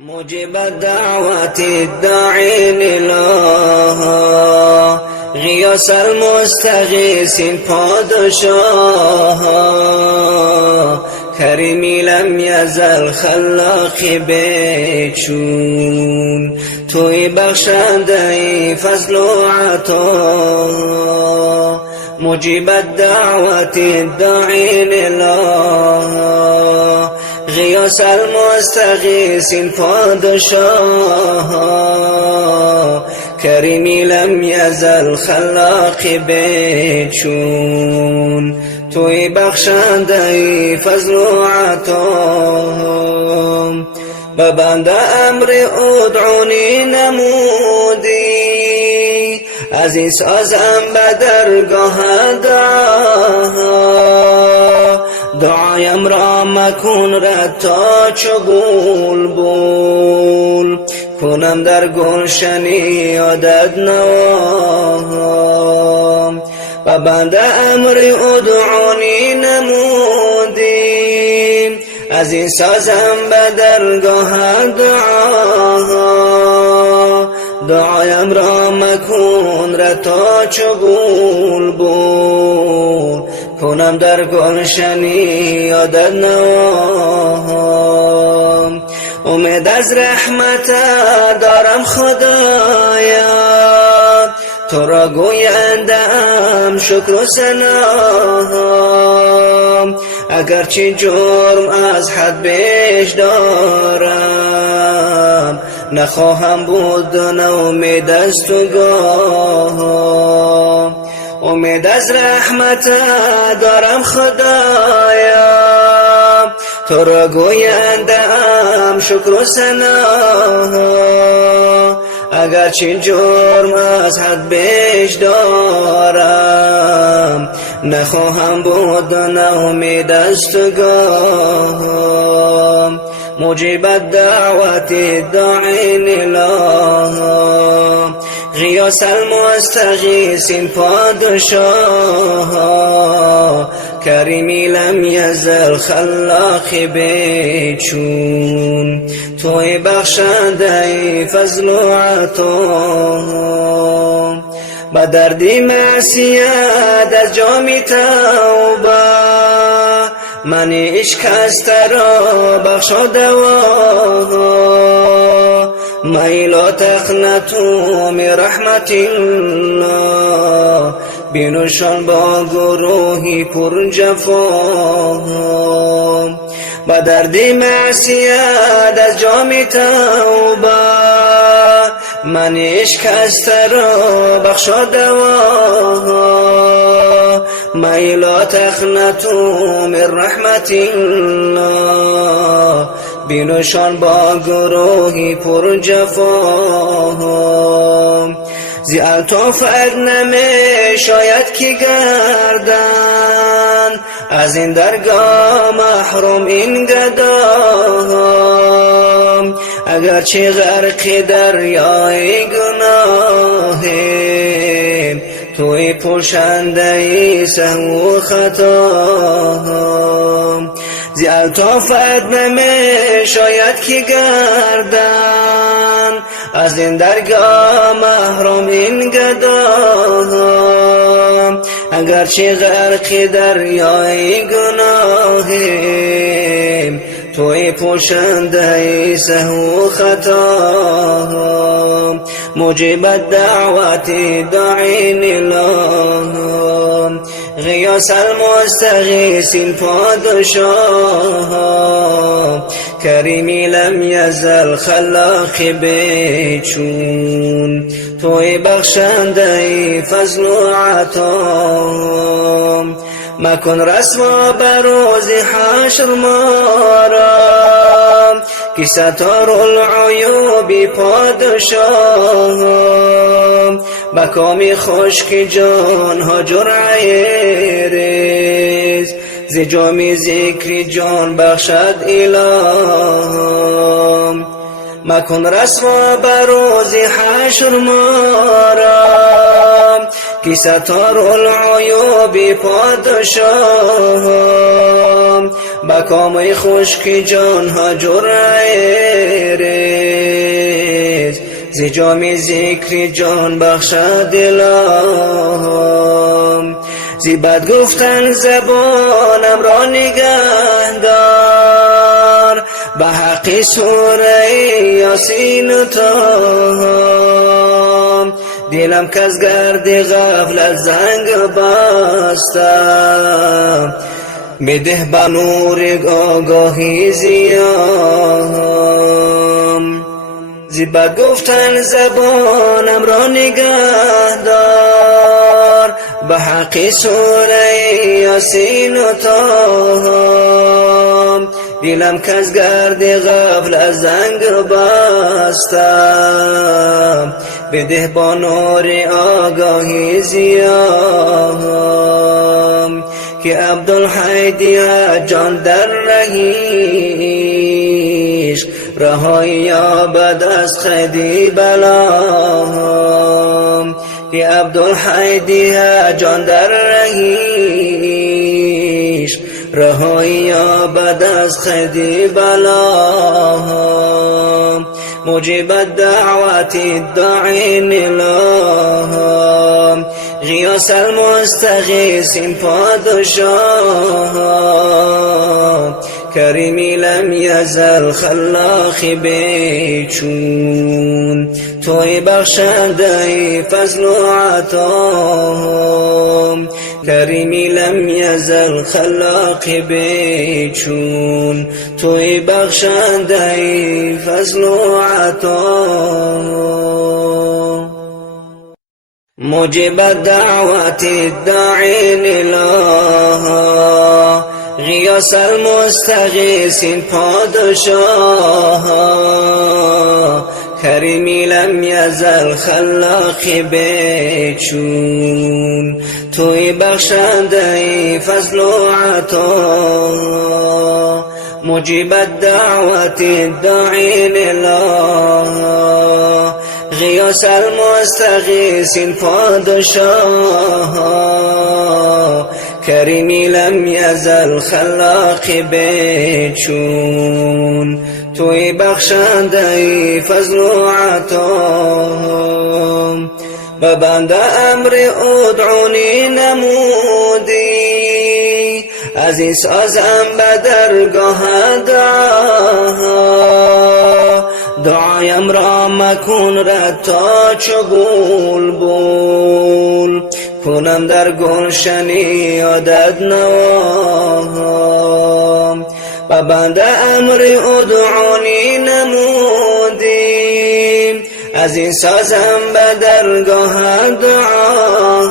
مجيب الدعوة الداعين إله غياث المستغيث پادشاه كريمي لم يزل خلاق بچون توی بخشنده فضل و عطا مجيب الدعوة الداعين إله غياث المستغيث پادشاه كريمي لم يزل خلاق بچون توی بخشنده فضل و عطا به بنده امر ادعونی نمودی از این سازم به درگاه دعایم را مکن رد تا چو بلبل کنم در گلشنی یادت نوا و بنده امر ادعونی نمودی از این سازم به درگاه دعایم را مکن رد تا چو بلبل کنم در گلشنی یادت نوا امید از رحمت دارم خدایا تو را گویندم شکر و ثنا اگرچه جرم از حد بیش دارم نخواهم بود ناامید از تو گاه امید از رحمت دارم خدایا تو را گویندم شکر و ثنا اگرچه جرم از حد بیش دارم نخواهم بود ناامید از تو گاه مجيب الدعوة الداعين إله غياث المستغيث پادشاه كريمي لم يزل خلاق بچون توی بخشنده فضل و عطا به دردی معصیت از جام توبه من اشکسته را بخشا دوا میل و تقنطوا من رحمت الله بینوشان با گروهی پر جفا با درد معصیت از جام توبه من اشکسته را بخشا دوا میل و تقنطوا من رحمت الله بینوشان با گروهی پر جفا زی الطاف نمی شاید که گردن از این درگاه محروم این گدا اگرچه غرق دریای گناهیم توی پوشنده سهو و خطا زی الطافت نمی شاید که گردن از این درگاه محروم این گدا اگرچه غرق دریای گناهیم توی پوشنده سهو و خطا مجيب الدعوة الداعين إله غياث المستغيث پادشاه كريمي لم يزل خلاق بچون توی بخشنده فضل و عطا مکن رسوا بروز حشر ما را که ستار العیوب پادشاه با کامی خشک جان ها جرعه ریز ز جام ذکر جان بخشد اله مکن رسوا بروز حشر ما را که ستار العیوب پادشاه با کام خشک جان ها جرعه ز جام ذکر جان بخشد الهام. ز بد گفتن زبانم را نگهدار، به حق سوره یاسین و طه. دلم کز گرد غفلت زنگ بستم، بده به نور آگاهی ضیام. ز بد گفتن زبانم را نگهدار، به حق سوره یاسین و طه. دلم کز گرد غفلت زنگ بستم، بده با نور آگاهی ضیام. که عبدالحی دیگر جان در رهیش، رهایی یابد از خیدی بلام. که عبدالحی دیگر جان در رهیش، رهایی یابد از خیدی بلام. مجیب الدعوت الداعین الهام، غیاث المستغیثین پادشاه. کریمی لم یزل خلاق بیچون، توی بخشنده فضل و عطا. کریمی لم یزل خلاق بیچون، توی بخشنده فضل و عطا. مجیب الدعوت الداعین اله، غیاث المستغیثین پادشاه. کریمی لم یزل خلاق بیچون، توی بخشنده فضل و عطا. مجیب الدعوت الداعین اله، غیاث المستغیثین پادشاه. کریمی لم یزل خلاق بیچون، توی بخشنده فضل و عطا. به بنده امر ادعونی نمودی، از این سازم به درگاه دعا. دعایم را مکن رد تا چو بلبل، کنم در گلشن یادت نوا. و بنده امر ادعونی نمودی، از این سازم به درگاه دعا.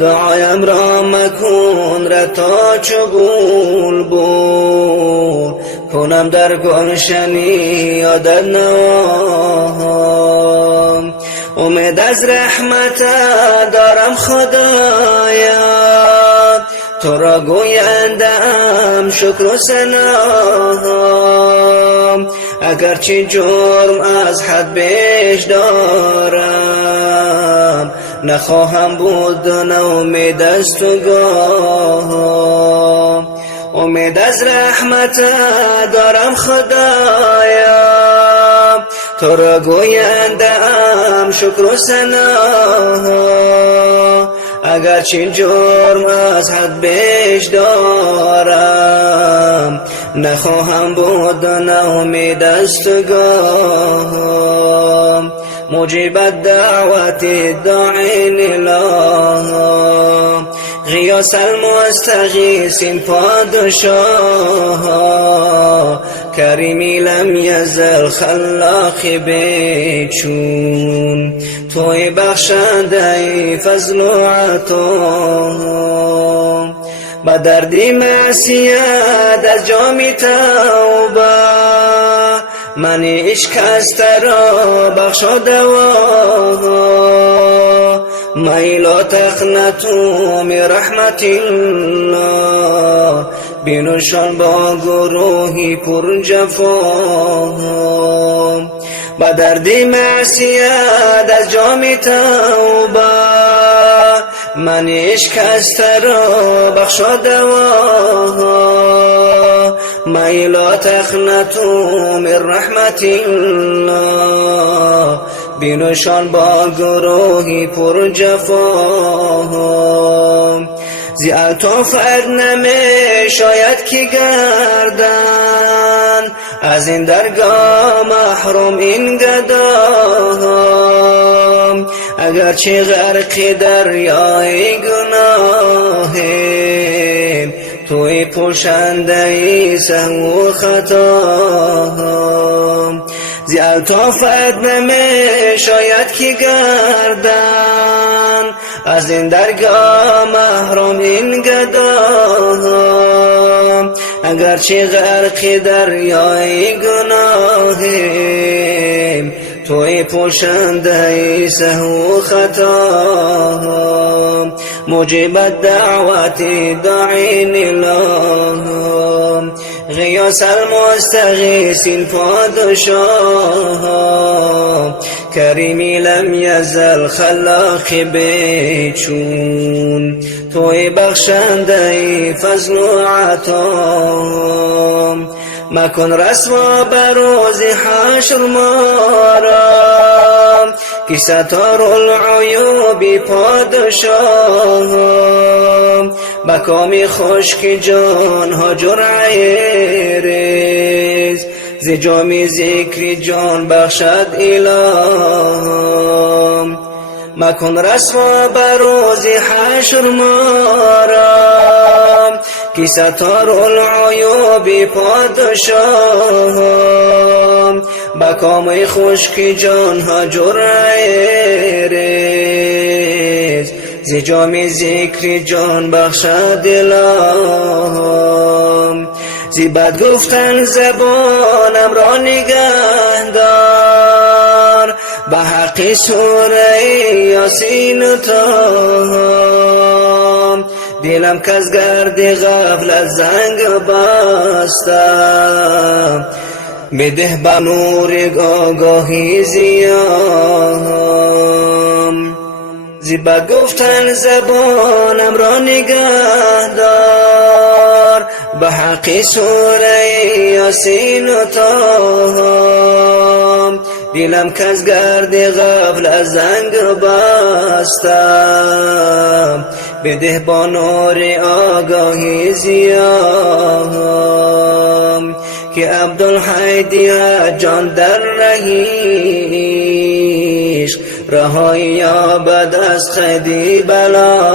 دعایم را مکن رد تا چو بلبل، کنم در گلشن یادت نوا. امید از رحمت دارم خدایا، تو را گویندم شکر و ثنا. اگرچه جرم از حد بیش دارم، نخواهم بود ناامید از تو گاه. امید از رحمت دارم خدایا، تو را گویندم شکر و ثنا. اگرچه جرم از حد بیش دارم، نخواهم بود ناامید از تو گاه. مجیب الدعوت الداعین اله، غیاث المستغیثین پادشاه. کریمی لم یزل خلاق بیچون، توی بخشنده فضل و عطا. به دردی معصیت از جام توبه، من عشق از ترا بخشا دوا. میل و تقنطوا من رحمت الله، بینوشان با گروهی پر جفا. به دردی معصیت از جام توبه، من عشق از ترا بخشا دوا. مَا لا تقنطوا من رحمت الله، بینشان با گروهی پر جفا. زی الطافت نمی شاید که گردن، از این درگاه محروم این گدا. اگرچه غرق دریای گناهیم، توی پوشنده سهو و خطا. زی الطافت نمی شاید که گردن، از این درگاه محروم این گدا. اگرچه غرق دریای گناهیم، توی پوشنده سهو و خطا. مجیب دعوت داعین الله، غیاث المستغیثین پادشاه. کریمی لم یزل خلاق بیچون، توی بخشنده فضل و عطا. مکن رسوا بروز حشر ما را، که ستار العیوب پادشاه. مکامی خشک جان ها جرعه ریز، ز جام ذکر جان بخشد اله. مکن رسوا بروز حشر ما را، که ستار العیوب پادشاه. مکامی خشک جان ها جرعه ریز، ز جام ذکر جان بخشد اله. زی بد گفتن زبانم را نگهدار، به حق سوره یاسین و طه. دلم کز گرد غفلت زنگ بستم، بده به نور آگاهی ضیام. زی بد گفتن زبانم را نگهدار، به حق سوره یاسین و طه. دلم کز گرد غفلت زنگ بستم، بده با نور آگاهی ضیام. که عبدالحی جان در رهیش، رهایی یابد از خیدی بلا.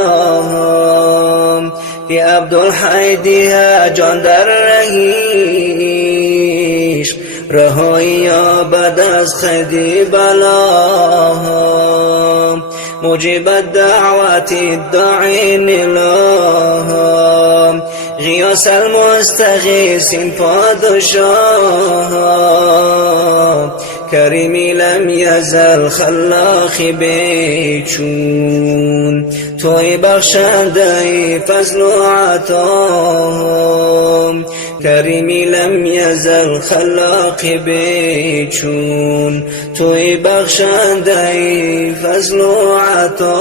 که عبدالحی جان در رهیش، رهایی یابد از خیدی بلا. مجیب دعوت داعین الله، غیاث المستغیثین پادشاه. کریمی لم یزل خلاق بیچون، توی بخشنده فضل و عطا. کریمی لم یزل خلاق بیچون، توی بخشنده فضل و عطا.